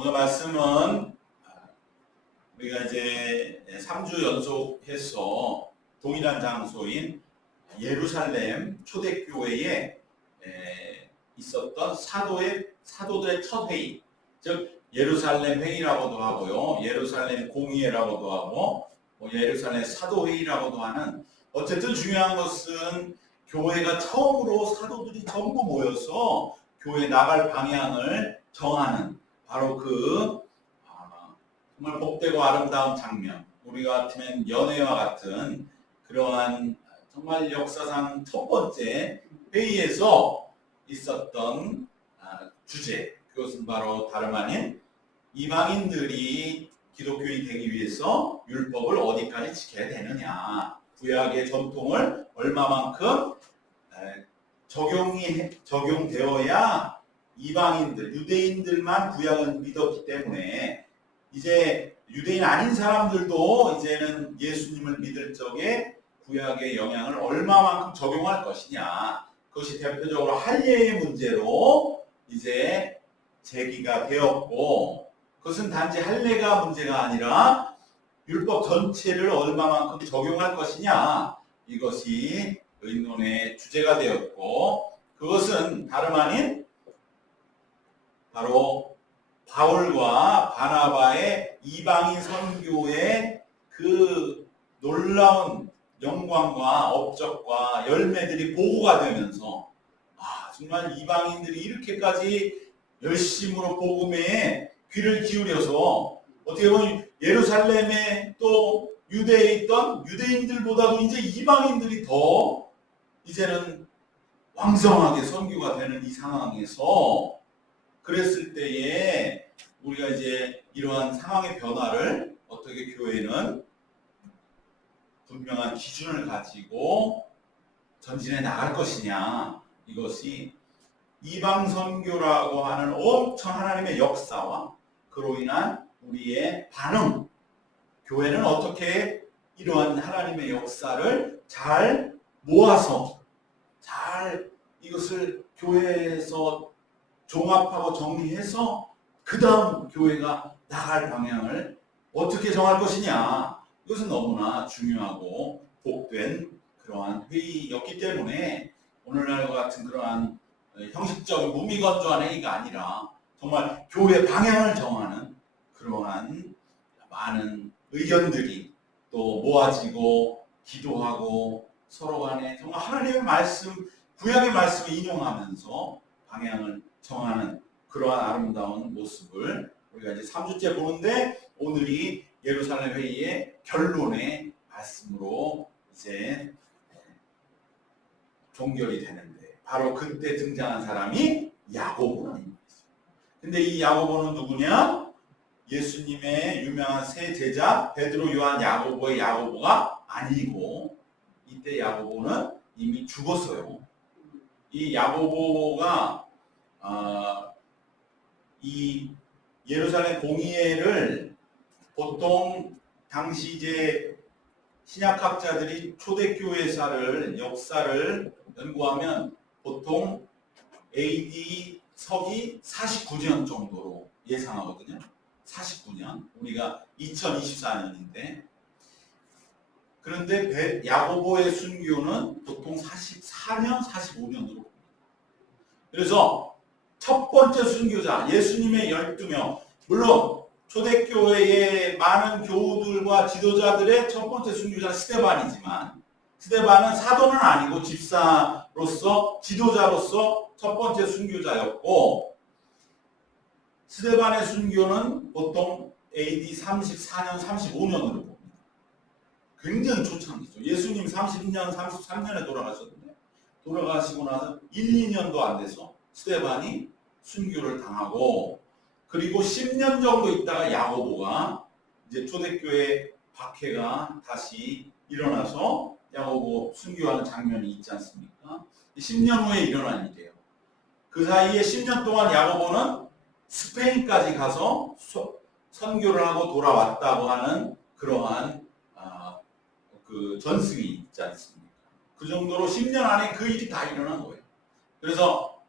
오늘 말씀은 우리가 이제 3주 연속해서 동일한 장소인 예루살렘 초대교회에 있었던 사도들의 첫 회의, 즉 예루살렘 회의라고도 하고요, 예루살렘 공의회라고도 하고, 예루살렘 사도회의라고도 하는, 어쨌든 중요한 것은 교회가 처음으로 사도들이 전부 모여서 교회 나갈 방향을 정하는 바로 그 정말 복되고 아름다운 장면, 우리 같으면 연회와 같은 그러한 정말 역사상 첫 번째 회의에서 있었던 주제, 그것은 바로 다름 아닌 이방인들이 기독교인이 되기 위해서 율법을 어디까지 지켜야 되느냐, 구약의 전통을 얼마만큼 적용되어야 이방인들, 유대인들만 구약을 믿었기 때문에 이제 유대인 아닌 사람들도 이제는 예수님을 믿을 적에 구약의 영향을 얼마만큼 적용할 것이냐, 그것이 대표적으로 할례의 문제로 이제 제기가 되었고, 그것은 단지 할례가 문제가 아니라 율법 전체를 얼마만큼 적용할 것이냐, 이것이 의논의 주제가 되었고, 그것은 다름 아닌 바로 바울과 바나바의 이방인 선교의 그 놀라운 영광과 업적과 열매들이 보고가 되면서 정말 이방인들이 이렇게까지 열심으로 복음에 귀를 기울여서 어떻게 보면 예루살렘에 또 유대에 있던 유대인들보다도 이제 이방인들이 더 이제는 왕성하게 선교가 되는 이 상황에서, 그랬을 때에 우리가 이제 이러한 상황의 변화를 어떻게 교회는 분명한 기준을 가지고 전진해 나갈 것이냐, 이것이 이방 선교라고 하는 엄청 하나님의 역사와 그로 인한 우리의 반응, 교회는 어떻게 이러한 하나님의 역사를 잘 모아서 잘 이것을 교회에서 종합하고 정리해서 그 다음 교회가 나갈 방향을 어떻게 정할 것이냐, 이것은 너무나 중요하고 복된 그러한 회의였기 때문에 오늘날과 같은 그러한 형식적인 무미건조한 회의가 아니라 정말 교회 방향을 정하는 그러한 많은 의견들이 또 모아지고 기도하고 서로 간에 정말 하나님의 말씀, 구약의 말씀을 인용하면서 방향을 정하는 그러한 아름다운 모습을 우리가 이제 3주째 보는데, 오늘이 예루살렘 회의의 결론의 말씀으로 이제 종결이 되는데, 바로 그때 등장한 사람이 야고보입니다. 근데 이 야고보는 누구냐? 예수님의 유명한 세 제자 베드로, 요한, 야고보의 야고보가 아니고, 이때 야고보는 이미 죽었어요. 이 야고보가 이 예루살렘 공의회를 보통 당시 이제 신약학자들이 초대교회사를 역사를 연구하면 보통 AD 서기 49년 정도로 예상하거든요. 49년, 우리가 2024년인데, 그런데 야고보의 순교는 보통 44년, 45년으로 봅니다. 그래서 첫 번째 순교자, 예수님의 12명, 물론 초대교회의 많은 교우들과 지도자들의 첫 번째 순교자는 스데반이지만, 스데반은 사도는 아니고 집사로서, 지도자로서 첫 번째 순교자였고, 스데반의 순교는 보통 AD 34년, 35년으로 봅니다. 굉장히 초창기죠. 예수님 32년, 33년에 돌아가셨는데, 돌아가시고 나서 1, 2년도 안 돼서 스데반이 순교를 당하고, 그리고 10년 정도 있다가 야고보가 이제 초대교회 박해가 다시 일어나서 야고보 순교하는 장면이 있지 않습니까? 10년 후에 일어난 일이에요. 그 사이에 10년 동안 야고보는 스페인까지 가서 선교를 하고 돌아왔다고 하는 그러한 그 전승이 있지 않습니까? 그 정도로 10년 안에 그 일이 다 일어난 거예요. 그래서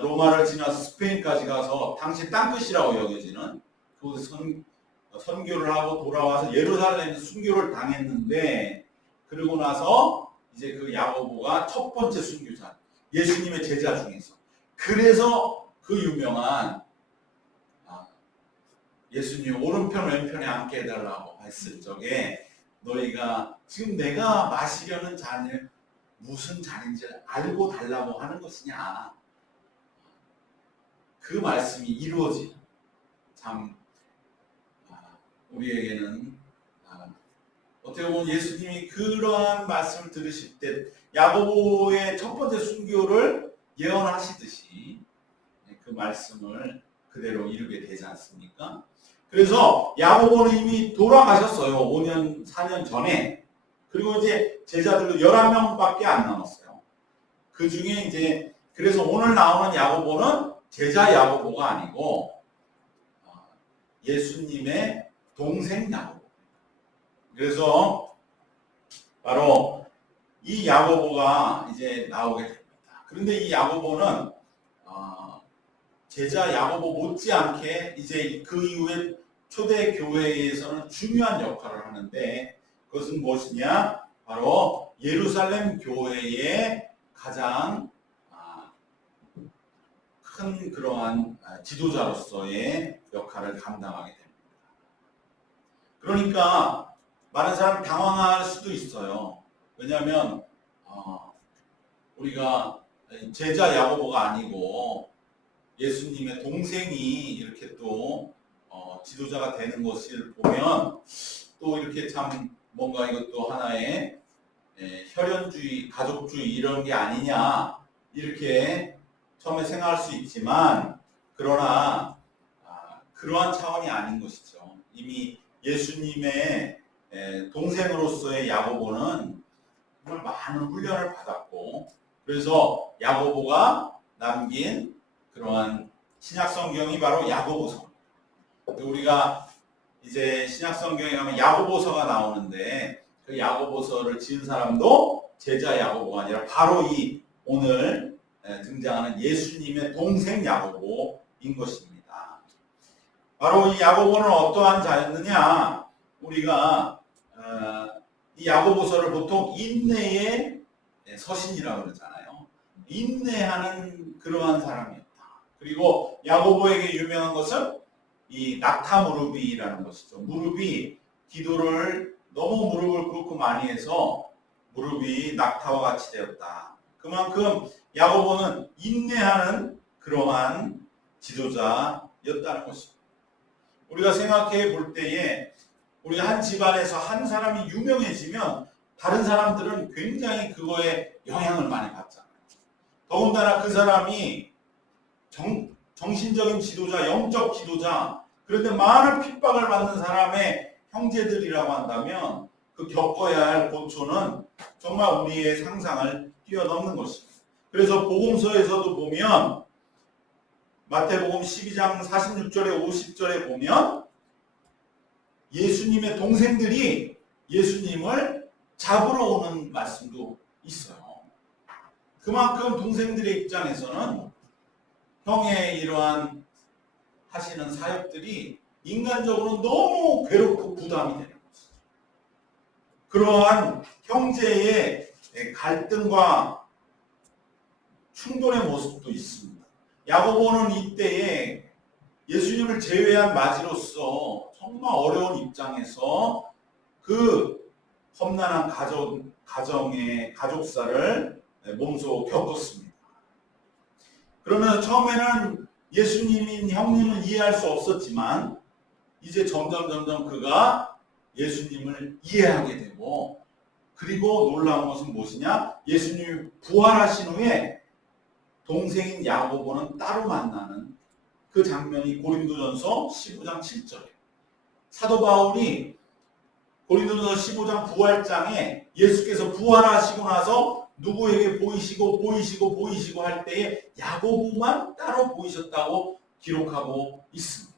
로마를 지나서 스페인까지 가서 당시 땅끝이라고 여겨지는 그 선교를 하고 돌아와서 예루살렘에 순교를 당했는데, 그러고 나서 이제 그 야고보가 첫 번째 순교자, 예수님의 제자 중에서. 그래서 그 유명한 예수님 오른편 왼편에 앉게 해달라고 했을 적에, 너희가 지금 내가 마시려는 잔을 무슨 잔인지 알고 달라고 하는 것이냐, 그 말씀이 이루어지는, 참 우리에게는 어떻게 보면 예수님이 그러한 말씀을 들으실 때 야고보의 첫 번째 순교를 예언하시듯이 그 말씀을 그대로 이루게 되지 않습니까? 그래서 야고보는 이미 돌아가셨어요. 5년, 4년 전에. 그리고 이제 제자들도 11명밖에 안 남았어요. 그 중에 이제, 그래서 오늘 나오는 야고보는 제자 야고보가 아니고 예수님의 동생 야고보. 그래서 바로 이 야고보가 이제 나오게 됩니다. 그런데 이 야고보는 제자 야고보 못지않게 이제 그 이후에 초대 교회에서는 중요한 역할을 하는데, 그것은 무엇이냐? 바로 예루살렘 교회의 가장 큰 그러한 지도자로서의 역할을 감당하게 됩니다. 그러니까 많은 사람 당황할 수도 있어요. 왜냐하면 우리가 제자 야고보가 아니고 예수님의 동생이 이렇게 또 지도자가 되는 것을 보면 또 이렇게 참 뭔가 이것도 하나의 혈연주의, 가족주의 이런 게 아니냐, 이렇게 처음에 생각할 수 있지만, 그러나 그러한 차원이 아닌 것이죠. 이미 예수님의 동생으로서의 야고보는 정말 많은 훈련을 받았고, 그래서 야고보가 남긴 그러한 신약성경이 바로 야고보서. 우리가 이제 신약성경에 가면 야고보서가 나오는데, 그 야고보서를 지은 사람도 제자 야고보가 아니라 바로 이 오늘 등장하는 예수님의 동생 야고보인 것입니다. 바로 이 야고보는 어떠한 자였느냐? 우리가 이 야고보서를 보통 인내의 서신이라고 그러잖아요. 인내하는 그러한 사람이었다. 그리고 야고보에게 유명한 것은 이 낙타 무릎이라는 것이죠. 무릎이 기도를 너무 무릎을 꿇고 많이 해서 무릎이 낙타와 같이 되었다. 그만큼 야고보는 인내하는 그러한 지도자였다는 것입니다. 우리가 생각해 볼 때에 우리가 한 집안에서 한 사람이 유명해지면 다른 사람들은 굉장히 그거에 영향을 많이 받잖아요. 더군다나 그 사람이 정신적인 지도자, 영적 지도자, 그런데 많은 핍박을 받는 사람의 형제들이라고 한다면 그 겪어야 할 고초는 정말 우리의 상상을 뛰어넘는 것입니다. 그래서 복음서에서도 보면 마태복음 12장 46절에 50절에 보면 예수님의 동생들이 예수님을 잡으러 오는 말씀도 있어요. 그만큼 동생들의 입장에서는 형의 이러한 하시는 사역들이 인간적으로 너무 괴롭고 부담이 되는 것이죠. 그러한 형제의 갈등과 충돌의 모습도 있습니다. 야고보는 이때에 예수님을 제외한 맞이로서 정말 어려운 입장에서 그 험난한 가정의 가족사를 몸소 겪었습니다. 그러면서 처음에는 예수님인 형님을 이해할 수 없었지만 이제 점점 그가 예수님을 이해하게 되고, 그리고 놀라운 것은 무엇이냐? 예수님이 부활하신 후에 동생인 야고보는 따로 만나는 그 장면이 고린도전서 15장 7절에 사도 바울이 고린도전서 15장 부활장에 예수께서 부활하시고 나서 누구에게 보이시고 할 때에 야고보만 따로 보이셨다고 기록하고 있습니다.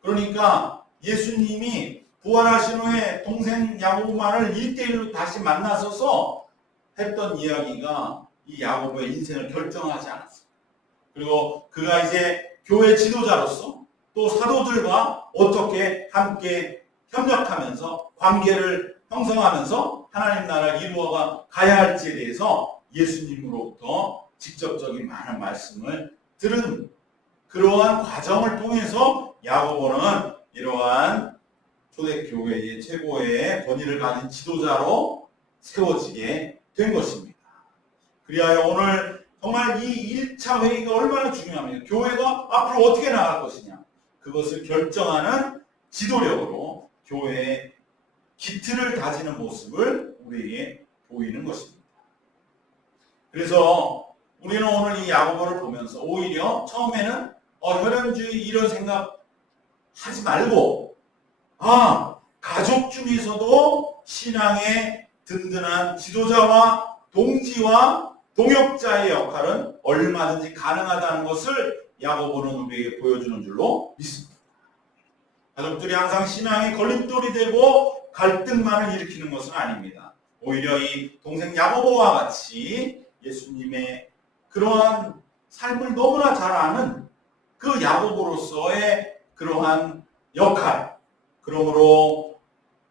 그러니까 예수님이 부활하신 후에 동생 야고보만을 1대1로 다시 만나서서 했던 이야기가 이 야고보의 인생을 결정하지 않았습니다. 그리고 그가 이제 교회 지도자로서 또 사도들과 어떻게 함께 협력하면서 관계를 형성하면서 하나님 나라를 이루어가 가야 할지에 대해서 예수님으로부터 직접적인 많은 말씀을 들은 그러한 과정을 통해서 야고보는 이러한 초대교회의 최고의 권위를 가진 지도자로 세워지게 된 것입니다. 그리하여 오늘 정말 이 1차 회의가 얼마나 중요합니까? 교회가 앞으로 어떻게 나갈 것이냐, 그것을 결정하는 지도력으로 교회의 기틀을 다지는 모습을 우리에게 보이는 것입니다. 그래서 우리는 오늘 이 야고보를 보면서 오히려 처음에는 혈연주의 이런 생각 하지 말고 가족 중에서도 신앙의 든든한 지도자와 동지와 동역자의 역할은 얼마든지 가능하다는 것을 야고보는 우리에게 보여주는 줄로 믿습니다. 가족들이 항상 신앙의 걸림돌이 되고 갈등만을 일으키는 것은 아닙니다. 오히려 이 동생 야고보와 같이 예수님의 그러한 삶을 너무나 잘 아는 그 야고보로서의 그러한 역할, 그러므로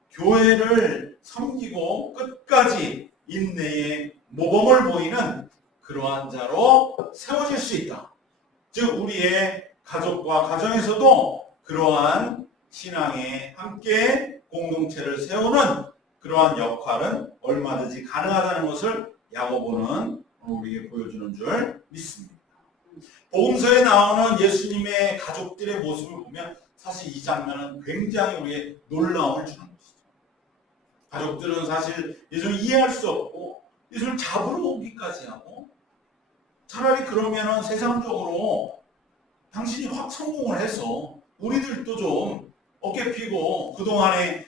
교회를 섬기고 끝까지 인내의 모범을 보이는 그러한 자로 세워질 수 있다. 즉 우리의 가족과 가정에서도 그러한 신앙에 함께 공동체를 세우는 그러한 역할은 얼마든지 가능하다는 것을 야고보는 우리에게 보여주는 줄 믿습니다. 복음서에 나오는 예수님의 가족들의 모습을 보면 사실 이 장면은 굉장히 우리의 놀라움을 주는 것이죠. 가족들은 사실 예수님을 이해할 수 없고 예수님을 잡으러 오기까지 하고, 차라리 그러면은 세상적으로 당신이 확 성공을 해서 우리들도 좀 어깨 피고 그동안에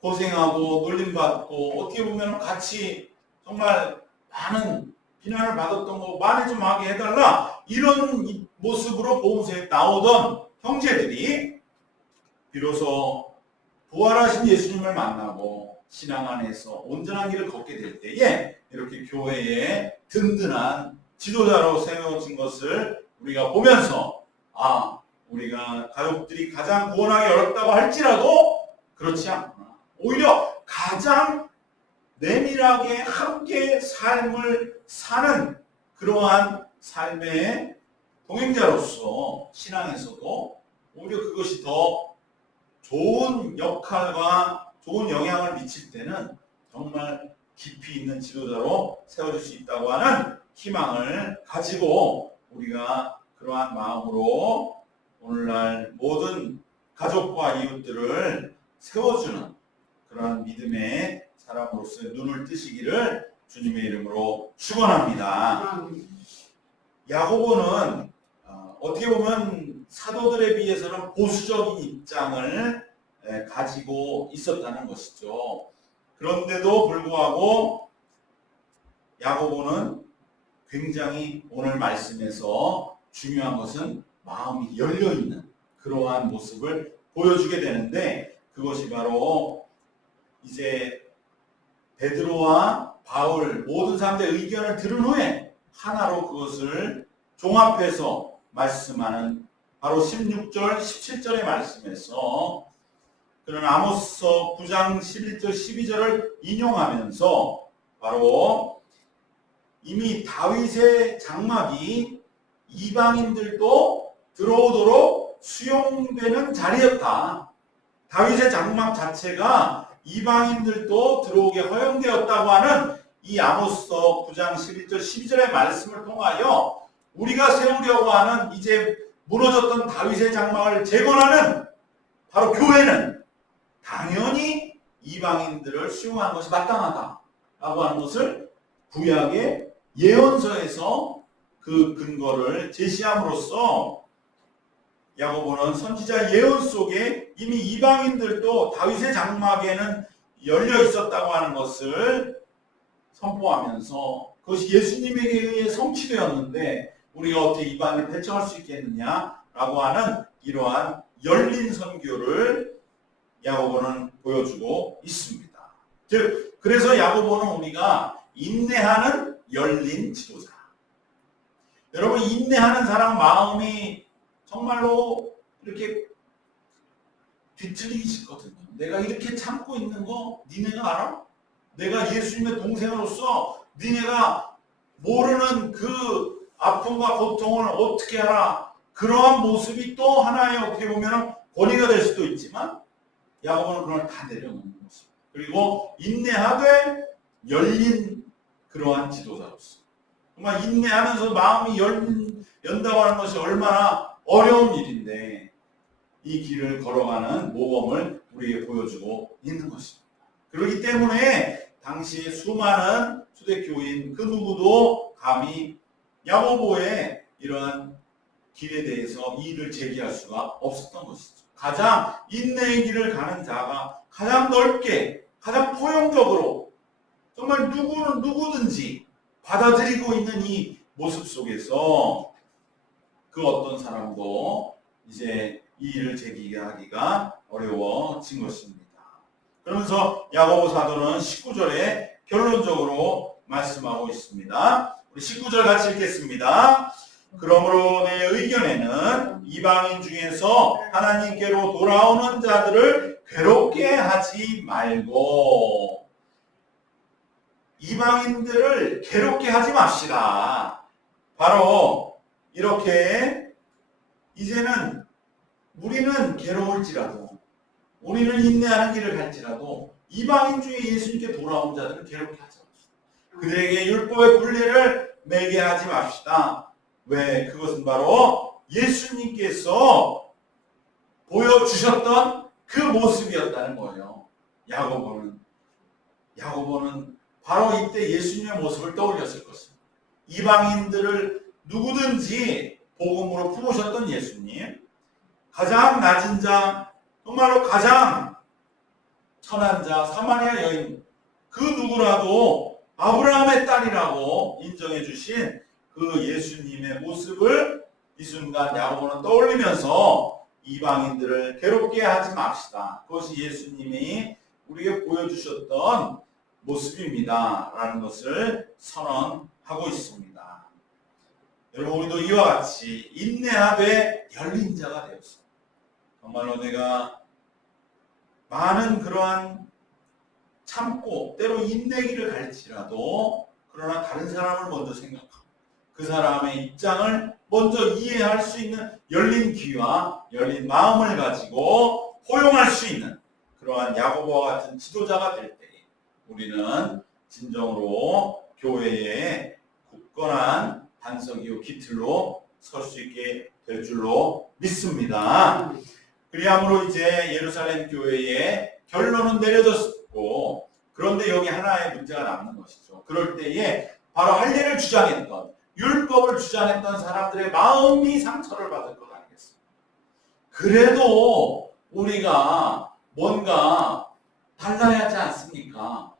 고생하고 놀림받고 어떻게 보면 같이 정말 많은 비난을 받았던 거 많이 좀 하게 해달라, 이런 모습으로 복음서에 나오던 형제들이 비로소 부활하신 예수님을 만나고 신앙 안에서 온전한 길을 걷게 될 때에 이렇게 교회의 든든한 지도자로 세워진 것을 우리가 보면서 우리가 가족들이 가장 구원하기 어렵다고 할지라도 그렇지 않구나, 오히려 가장 내밀하게 함께 삶을 사는 그러한 삶의 동행자로서 신앙에서도 오히려 그것이 더 좋은 역할과 좋은 영향을 미칠 때는 정말 깊이 있는 지도자로 세워질 수 있다고 하는 희망을 가지고 우리가 그러한 마음으로 오늘날 모든 가족과 이웃들을 세워주는 그러한 믿음의 사람으로서의 눈을 뜨시기를 주님의 이름으로 축원합니다. 야고보는 어떻게 보면 사도들에 비해서는 보수적인 입장을 가지고 있었다는 것이죠. 그런데도 불구하고 야고보는 굉장히 오늘 말씀에서 중요한 것은 마음이 열려있는 그러한 모습을 보여주게 되는데, 그것이 바로 이제 베드로와 바울 모든 사람들의 의견을 들은 후에 하나로 그것을 종합해서 말씀하는 바로 16절 17절의 말씀에서 그런 아모스서 9장 11절 12절을 인용하면서 바로 이미 다윗의 장막이 이방인들도 들어오도록 수용되는 자리였다. 다윗의 장막 자체가 이방인들도 들어오게 허용되었다고 하는 이 아모스서 9장 11절 12절의 말씀을 통하여 우리가 세우려고 하는 이제 무너졌던 다윗의 장막을 재건하는 바로 교회는 당연히 이방인들을 수용하는 것이 마땅하다라고 하는 것을 구약의 예언서에서 그 근거를 제시함으로써 야고보는 선지자 예언 속에 이미 이방인들도 다윗의 장막에는 열려 있었다고 하는 것을 선포하면서 그것이 예수님에게 의해 성취되었는데 우리가 어떻게 이방인을 배척할 수 있겠느냐라고 하는 이러한 열린 선교를 야고보는 보여주고 있습니다. 즉 그래서 야고보는 우리가 인내하는 열린 지도자, 여러분, 인내하는 사람 마음이 정말로 이렇게 뒤틀리기 싫거든요. 내가 이렇게 참고 있는 거 니네가 알아? 내가 예수님의 동생으로서 니네가 모르는 그 아픔과 고통을 어떻게 알아? 그러한 모습이 또 하나의 어떻게 보면 권위가 될 수도 있지만 야고보는 그걸 다 내려놓는 모습. 그리고 인내하되 열린 그러한 지도자로서 정말 인내하면서 마음이 연다고 하는 것이 얼마나 어려운 일인데 이 길을 걸어가는 모범을 우리에게 보여주고 있는 것입니다. 그렇기 때문에 당시에 수많은 초대교인 그 누구도 감히 야고보의 이러한 길에 대해서 이의를 제기할 수가 없었던 것이죠. 가장 인내의 길을 가는 자가 가장 넓게, 가장 포용적으로 정말 누구든지 받아들이고 있는 이 모습 속에서 그 어떤 사람도 이제 이의를 제기하기가 어려워진 것입니다. 그러면서 야고보 사도는 19절에 결론적으로 말씀하고 있습니다. 우리 19절 같이 읽겠습니다. 그러므로 내 의견에는 이방인 중에서 하나님께로 돌아오는 자들을 괴롭게 하지 말고 이방인들을 괴롭게 하지 맙시다. 바로 이렇게 이제는 우리는 괴로울지라도 우리는 인내하는 길을 갈지라도 이방인 중에 예수님께 돌아온 자들을 괴롭게 하지 맙시다. 그들에게 율법의 굴레를 매게 하지 맙시다. 왜? 그것은 바로 예수님께서 보여주셨던 그 모습이었다는 거예요. 야고보는 바로 이때 예수님의 모습을 떠올렸을 것입니다. 이방인들을 누구든지 복음으로 품으셨던 예수님, 가장 낮은 자, 정말로 가장 천한 자, 사마리아 여인, 그 누구라도 아브라함의 딸이라고 인정해 주신 그 예수님의 모습을 이 순간 야고보는 떠올리면서 이방인들을 괴롭게 하지 맙시다. 그것이 예수님이 우리에게 보여주셨던 모습입니다. 라는 것을 선언하고 있습니다. 여러분, 우리도 이와 같이 인내하되 열린 자가 되었습니다. 정말로 내가 많은 그러한 참고 때로 인내기를 갈지라도 그러나 다른 사람을 먼저 생각하고 그 사람의 입장을 먼저 이해할 수 있는 열린 귀와 열린 마음을 가지고 포용할 수 있는 그러한 야고보와 같은 지도자가 될 때 우리는 진정으로 교회의 굳건한 반석이요 기틀로 설 수 있게 될 줄로 믿습니다. 그리함으로 이제 예루살렘 교회의 결론은 내려졌고 그런데 여기 하나의 문제가 남는 것이죠. 그럴 때에 바로 할례를 주장했던 율법을 주장했던 사람들의 마음이 상처를 받을 것 아니겠습니까? 그래도 우리가 뭔가 달라야 하지 않습니까?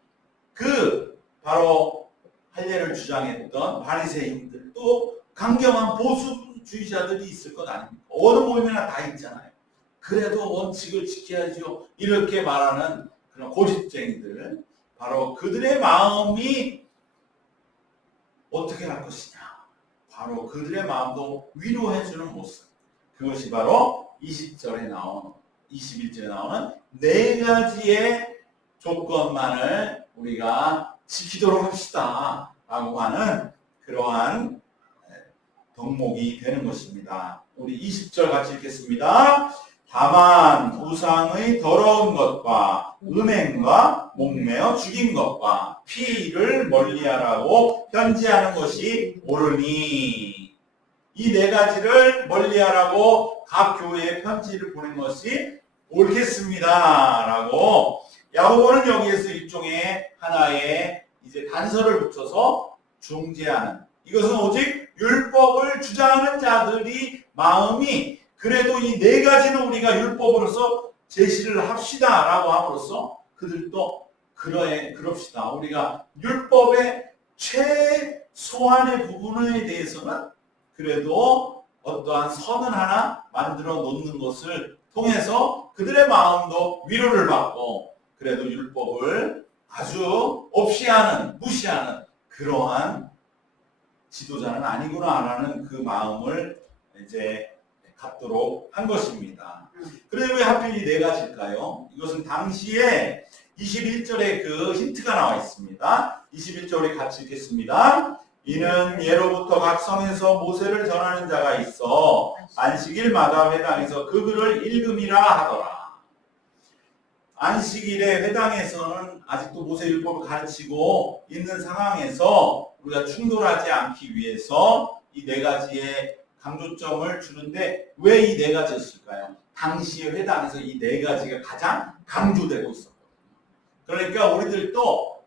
그 바로 할례를 주장했던 바리새인들 또 강경한 보수주의자들이 있을 것 아닙니까? 어느 모임이나 다 있잖아요. 그래도 원칙을 지켜야죠. 이렇게 말하는 그런 고집쟁이들, 바로 그들의 마음이 어떻게 할 것이냐. 바로 그들의 마음도 위로해주는 모습. 그것이 바로 21절에 나오는 네 가지의 조건만을 우리가 지키도록 합시다. 라고 하는 그러한 덕목이 되는 것입니다. 우리 20절 같이 읽겠습니다. 다만 우상의 더러운 것과 음행과 목매어 죽인 것과 피를 멀리하라고 편지하는 것이 옳으니 이 네 가지를 멀리하라고 각 교회에 편지를 보낸 것이 옳겠습니다. 라고 야고보는 여기에서 일종의 하나의 이제 단서를 붙여서 중재하는, 이것은 오직 율법을 주장하는 자들이 마음이 그래도 이 네 가지는 우리가 율법으로서 제시를 합시다 라고 함으로써 그들도 그럽시다. 우리가 율법의 최소한의 부분에 대해서는 그래도 어떠한 선을 하나 만들어 놓는 것을 통해서 그들의 마음도 위로를 받고 그래도 율법을 아주 무시하는 그러한 지도자는 아니구나라는 그 마음을 이제 갖도록 한 것입니다. 그런데 왜 하필 이 네 가지일까요? 이것은 당시에 21절에 그 힌트가 나와 있습니다. 21절 같이 읽겠습니다. 이는 예로부터 각 성에서 모세를 전하는 자가 있어 안식일마다 회당에서 그 글을 읽음이라 하더라. 안식일에 회당에서는 아직도 모세율법을 가르치고 있는 상황에서 우리가 충돌하지 않기 위해서 이 네 가지의 강조점을 주는데 왜 이 네 가지였을까요? 당시의 회당에서 이 네 가지가 가장 강조되고 있었거든요. 그러니까 우리들도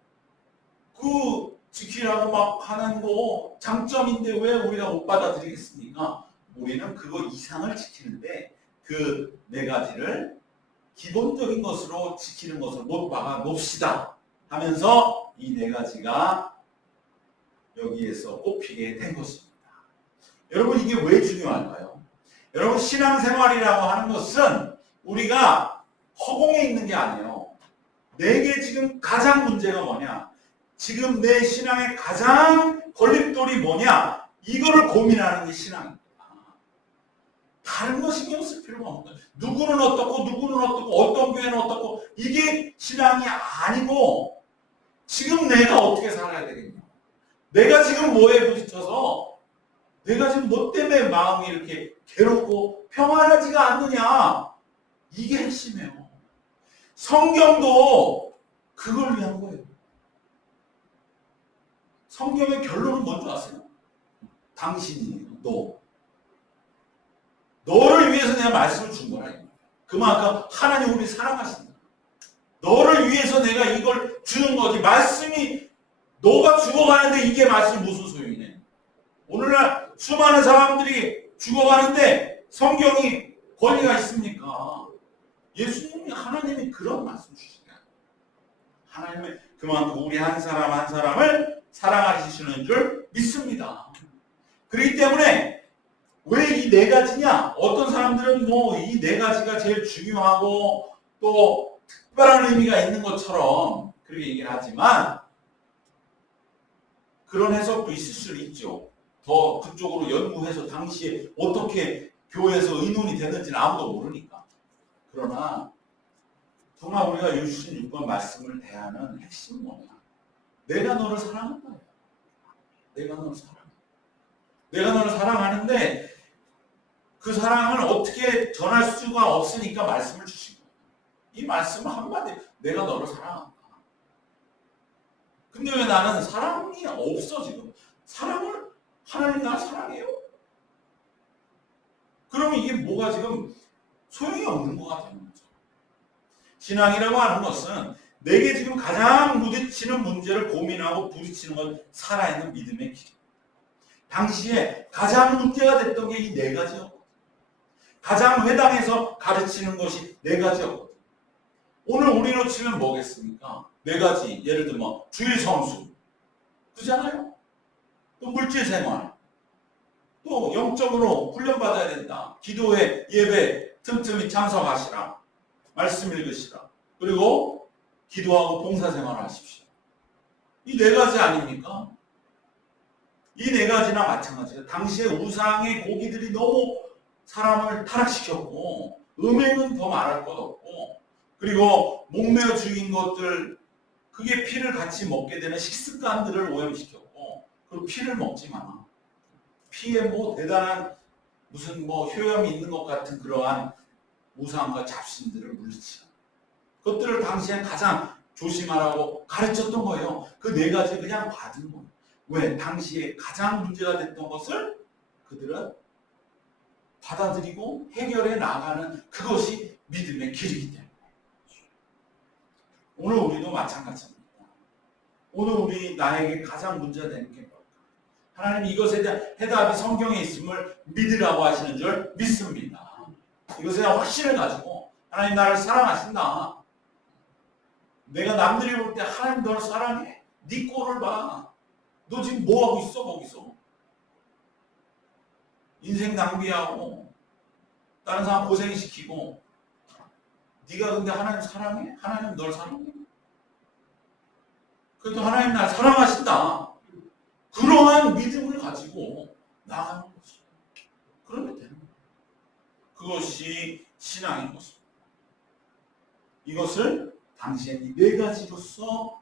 그 지키라고 막 하는 거 장점인데 왜 우리가 못 받아들이겠습니까? 우리는 그거 이상을 지키는데 그 네 가지를 기본적인 것으로 지키는 것을 못 막아 놓읍시다 하면서 이 네 가지가 여기에서 꼽히게 된 것입니다. 여러분 이게 왜 중요할까요? 여러분 신앙생활이라고 하는 것은 우리가 허공에 있는 게 아니에요. 내게 지금 가장 문제가 뭐냐? 지금 내 신앙의 가장 걸림돌이 뭐냐? 이거를 고민하는 게 신앙입니다. 다른 거 신경 쓸 필요가 없는 거예요. 누구는 어떻고 누구는 어떻고 어떤 교회는 어떻고 이게 신앙이 아니고 지금 내가 어떻게 살아야 되겠냐? 내가 지금 뭐에 부딪혀서 내가 지금 뭐 때문에 마음이 이렇게 괴롭고 평안하지가 않느냐? 이게 핵심이에요. 성경도 그걸 위한 거예요. 성경의 결론은 뭔지 아세요? 당신이에요. 너를 위해서 내가 말씀을 준 거라. 그만큼 하나님 우리 사랑하신다. 너를 위해서 내가 이걸 주는 거지. 말씀이 너가 죽어가는데 이게 말씀이 무슨 소용이네. 오늘날 수많은 사람들이 죽어가는데 성경이 권위가 있습니까? 예수님이 하나님이 그런 말씀 주시냐. 하나님은 그만큼 우리 한 사람 한 사람을 사랑하시는 줄 믿습니다. 그렇기 때문에 왜 이 네 가지냐? 어떤 사람들은 뭐 이 네 가지가 제일 중요하고 또 특별한 의미가 있는 것처럼 그렇게 얘기를 하지만 그런 해석도 있을 수 있죠. 더 그쪽으로 연구해서 당시에 어떻게 교회에서 의논이 됐는지는 아무도 모르니까. 그러나 정말 우리가 유신 6번 말씀을 대하는 핵심은 뭐냐? 내가 너를 사랑한다. 내가 너를 사랑해. 내가 너를 사랑하는데 그 사랑을 어떻게 전할 수가 없으니까 말씀을 주신 거예요. 이 말씀은 한마디 내가 너를 사랑한다. 근데 왜 나는 사랑이 없어 지금? 사랑을 하나님 나를 사랑해요? 그러면 이게 뭐가 지금 소용이 없는 것 같다는 거죠. 신앙이라고 하는 것은 내게 지금 가장 부딪히는 문제를 고민하고 부딪히는 건 살아있는 믿음의 길. 당시에 가장 문제가 됐던 게 이 네 가지였거든요. 가장 회당에서 가르치는 것이 네 가지였거든요. 오늘 우리로 치면 뭐겠습니까? 네 가지. 예를 들면 주일 성수. 그잖아요? 또 물질 생활. 또 영적으로 훈련받아야 된다. 기도회, 예배 틈틈이 참석하시라. 말씀 읽으시라. 그리고 기도하고 봉사생활을 하십시오. 이 네 가지 아닙니까? 이 네 가지나 마찬가지예요. 당시에 우상의 고기들이 너무 사람을 타락시켰고 음행은 더 말할 것 없고 그리고 목매어 죽인 것들 그게 피를 같이 먹게 되는 식습관들을 오염시켰고 그리고 피를 먹지 마. 피에 뭐 대단한 무슨 뭐 효염이 있는 것 같은 그러한 우상과 잡신들을 물리치라. 그것들을 당시에 가장 조심하라고 가르쳤던 거예요. 그 네 가지 그냥 받은 거예요. 왜? 당시에 가장 문제가 됐던 것을 그들은 받아들이고 해결해 나가는 그것이 믿음의 길이기 때문에. 오늘 우리도 마찬가지입니다. 오늘 우리 나에게 가장 문제가 되는 게 뭘까? 하나님 이것에 대한 해답이 성경에 있음을 믿으라고 하시는 줄 믿습니다. 이것에 대한 확신을 가지고 하나님 나를 사랑하신다. 내가 남들이 볼 때 하나님 너를 사랑해. 네 꼴을 봐. 너 지금 뭐하고 있어 거기서. 인생 낭비하고 다른 사람 고생시키고 네가 근데 하나님 사랑해? 하나님 널 사랑해? 그래도 하나님 날 사랑하신다. 그러한 믿음을 가지고 나가는 거죠. 그러면 되는 거예요. 그것이 신앙인 것입니다. 이것을 당시엔 이 네 가지로서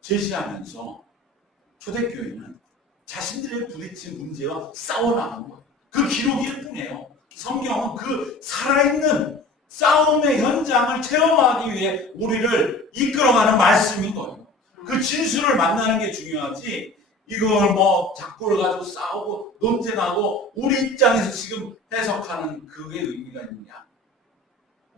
제시하면서 초대교회는 자신들의 부딪힌 문제와 싸워나가는 거예요. 그 기록일 뿐이에요. 성경은 그 살아있는 싸움의 현장을 체험하기 위해 우리를 이끌어가는 말씀인 거예요. 그 진술을 만나는 게 중요하지, 이걸 뭐 작고를 가지고 싸우고 논쟁하고 우리 입장에서 지금 해석하는 그게 의미가 있느냐.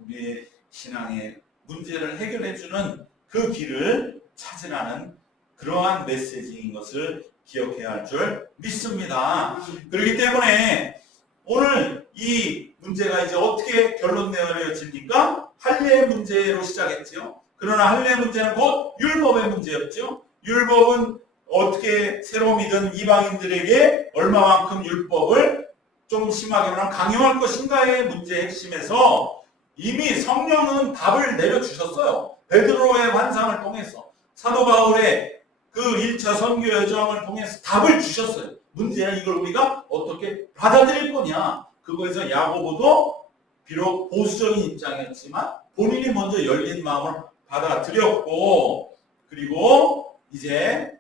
우리의 신앙의 문제를 해결해주는 그 길을 찾으라는 그러한 메시지인 것을 기억해야 할 줄 믿습니다. 그렇기 때문에 오늘 이 문제가 이제 어떻게 결론 내어집니까? 할례의 문제로 시작했죠. 그러나 할례의 문제는 곧 율법의 문제였죠. 율법은 어떻게 새로 믿은 이방인들에게 얼마만큼 율법을 좀 심하게 말하면 강요할 것인가의 문제의 핵심에서 이미 성령은 답을 내려주셨어요. 베드로의 환상을 통해서, 사도 바울의 그 1차 선교 여정을 통해서 답을 주셨어요. 문제는 이걸 우리가 어떻게 받아들일 거냐. 그거에서 야고보도 비록 보수적인 입장이었지만 본인이 먼저 열린 마음을 받아들였고, 그리고 이제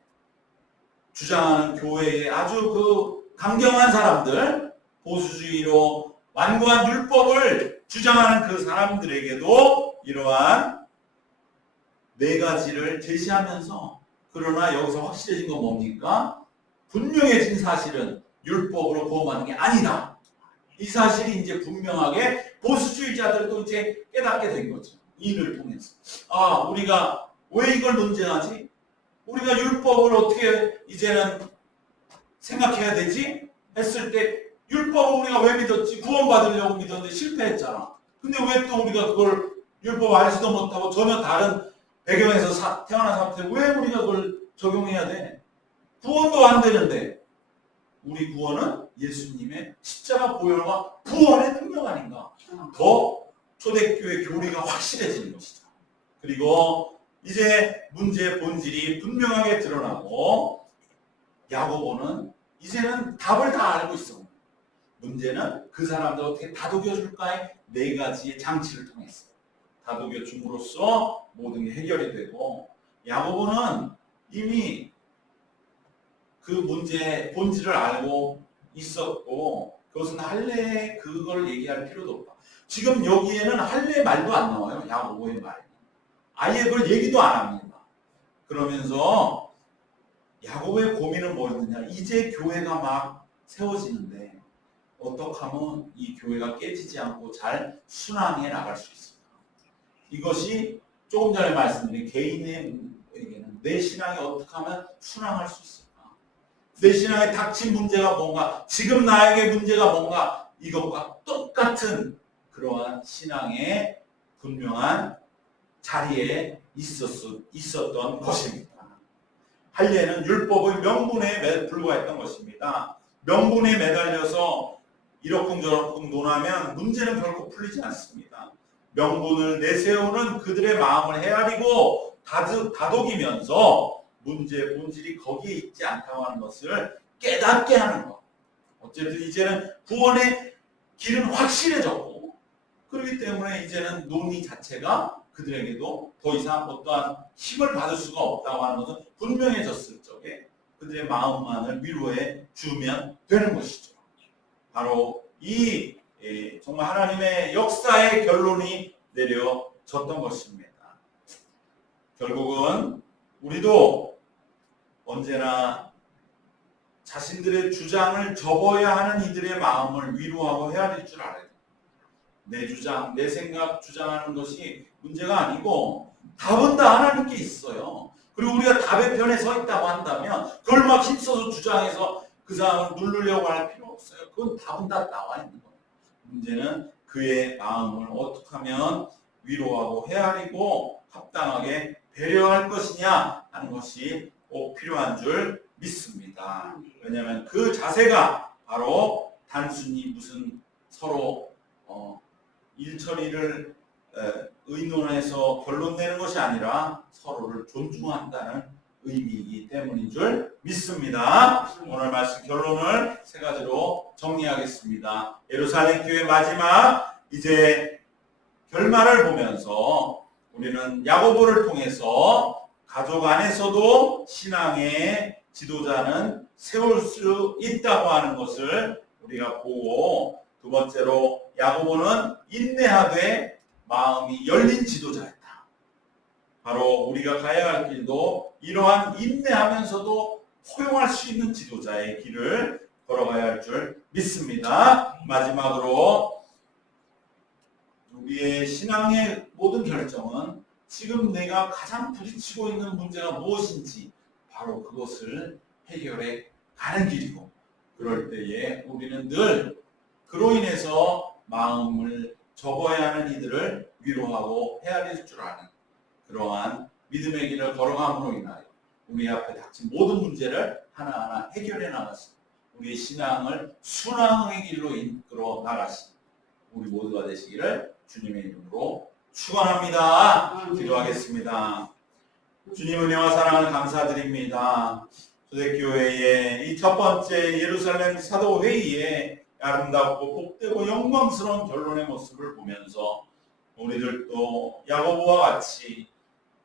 주장하는 교회의 아주 그 강경한 사람들, 보수주의로 완고한 율법을 주장하는 그 사람들에게도 이러한 네 가지를 제시하면서, 그러나 여기서 확실해진 건 뭡니까? 분명해진 사실은 율법으로 구원받는 게 아니다. 이 사실이 이제 분명하게 보수주의자들도 이제 깨닫게 된 거죠. 이를 통해서. 아, 우리가 왜 이걸 논쟁하지? 우리가 율법을 어떻게 이제는 생각해야 되지? 했을 때 율법을 우리가 왜 믿었지? 구원받으려고 믿었는데 실패했잖아. 근데 왜 또 우리가 그걸 율법 알지도 못하고 전혀 다른 배경에서 태어난 사람한테 왜 우리가 그걸 적용해야 돼? 구원도 안 되는데. 우리 구원은 예수님의 십자가 보혈과 구원의 능력 아닌가. 더 초대교회 교리가 확실해지는 것이죠. 그리고 이제 문제의 본질이 분명하게 드러나고, 야고보는 이제는 답을 다 알고 있어. 문제는 그 사람들 어떻게 다독여 줄까의 네 가지의 장치를 통해서 다독여 줌으로써 모든 게 해결이 되고, 야고보는 이미 그 문제의 본질을 알고 있었고, 그것은 할례 그걸 얘기할 필요도 없다. 지금 여기에는 할례 말도 안 나와요. 야고보의 말에는 아예 그걸 얘기도 안 합니다. 그러면서 야고보의 고민은 뭐였느냐? 이제 교회가 막 세워지는데 어떻게 하면 이 교회가 깨지지 않고 잘 순항해 나갈 수 있을까? 이것이 조금 전에 말씀드린 개인에게는 내 신앙이 어떻게 하면 순항할 수 있을까? 내 신앙에 닥친 문제가 뭔가, 지금 나에게 문제가 뭔가, 이것과 똑같은 그러한 신앙의 분명한 자리에 있었던 것입니다. 할례는 율법의 명분에 불과했던 것입니다. 명분에 매달려서 이러쿵저러쿵 논하면 문제는 결코 풀리지 않습니다. 명분을 내세우는 그들의 마음을 헤아리고 다독이면서 문제의 본질이 거기에 있지 않다고 하는 것을 깨닫게 하는 것. 어쨌든 이제는 구원의 길은 확실해졌고, 그렇기 때문에 이제는 논의 자체가 그들에게도 더 이상 어떠한 힘을 받을 수가 없다고 하는 것은 분명해졌을 적에 그들의 마음만을 위로해 주면 되는 것이죠. 바로 이 정말 하나님의 역사의 결론이 내려졌던 것입니다. 결국은 우리도 언제나 자신들의 주장을 접어야 하는 이들의 마음을 위로하고 헤아릴 줄 알아야 돼요. 내 주장, 내 생각 주장하는 것이 문제가 아니고 답은 다 하나님께 있어요. 그리고 우리가 답의 편에 서 있다고 한다면 그걸 막 힘써서 주장해서 그 사람을 누르려고 할 필요 없어요. 그건 답은 다 나와 있는 거예요. 문제는 그의 마음을 어떻게 하면 위로하고 헤아리고 합당하게 배려할 것이냐 하는 것이 꼭 필요한 줄 믿습니다. 왜냐하면 그 자세가 바로 단순히 무슨 서로 일처리를 의논해서 결론 내는 것이 아니라 서로를 존중한다는 의미이기 때문인 줄 믿습니다. 오늘 말씀 결론을 세 가지로 정리하겠습니다. 예루살렘 교회 마지막 이제 결말을 보면서 우리는 야고보를 통해서 가족 안에서도 신앙의 지도자는 세울 수 있다고 하는 것을 우리가 보고, 두 번째로 야고보는 인내하되 마음이 열린 지도자였다. 바로 우리가 가야 할 길도 이러한 인내하면서도 포용할 수 있는 지도자의 길을 걸어가야 할 줄 믿습니다. 마지막으로 우리의 신앙의 모든 결정은 지금 내가 가장 부딪히고 있는 문제가 무엇인지 바로 그것을 해결해 가는 길이고, 그럴 때에 우리는 늘 그로 인해서 마음을 접어야 하는 이들을 위로하고 헤아릴 줄 아는 그러한 믿음의 길을 걸어감으로 인하여 우리 앞에 닥친 모든 문제를 하나하나 해결해 나가시고 우리의 신앙을 순항의 길로 이끌어 나가시고 우리 모두가 되시기를 주님의 이름으로 축원합니다. 기도하겠습니다. 주님 은혜와 사랑을 감사드립니다. 초대교회의 이 첫 번째 예루살렘 사도회의에 아름답고 복되고 영광스러운 결론의 모습을 보면서 우리들도 야고보와 같이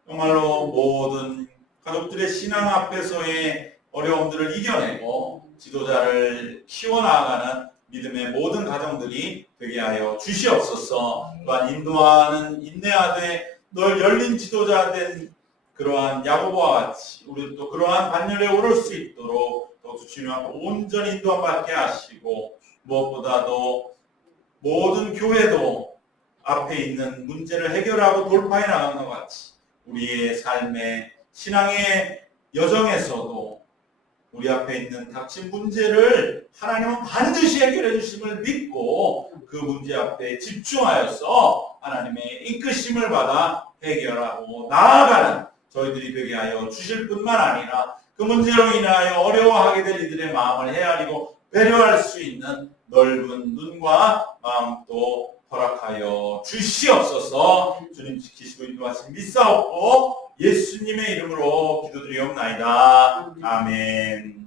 정말로 모든 가족들의 신앙 앞에서의 어려움들을 이겨내고 지도자를 키워나가는 믿음의 모든 가정들이 되게 하여 주시옵소서. 또한 인도하는 인내하되 널 열린 지도자 된 그러한 야고보와 같이 우리 또 그러한 반열에 오를 수 있도록 더 주님 앞에 온전히 인도함 받게 하시고, 무엇보다도 모든 교회도 앞에 있는 문제를 해결하고 돌파해 나가는 것 같이 우리의 삶의 신앙의 여정에서도 우리 앞에 있는 닥친 문제를 하나님은 반드시 해결해 주심을 믿고 그 문제 앞에 집중하여서 하나님의 이끄심을 받아 해결하고 나아가는 저희들이 되게 하여 주실 뿐만 아니라 그 문제로 인하여 어려워하게 될 이들의 마음을 헤아리고 배려할 수 있는 넓은 눈과 마음도 허락하여 주시옵소서. 주님 지키시고 인도하신 믿사옵고 예수님의 이름으로 기도드리옵나이다. 아멘.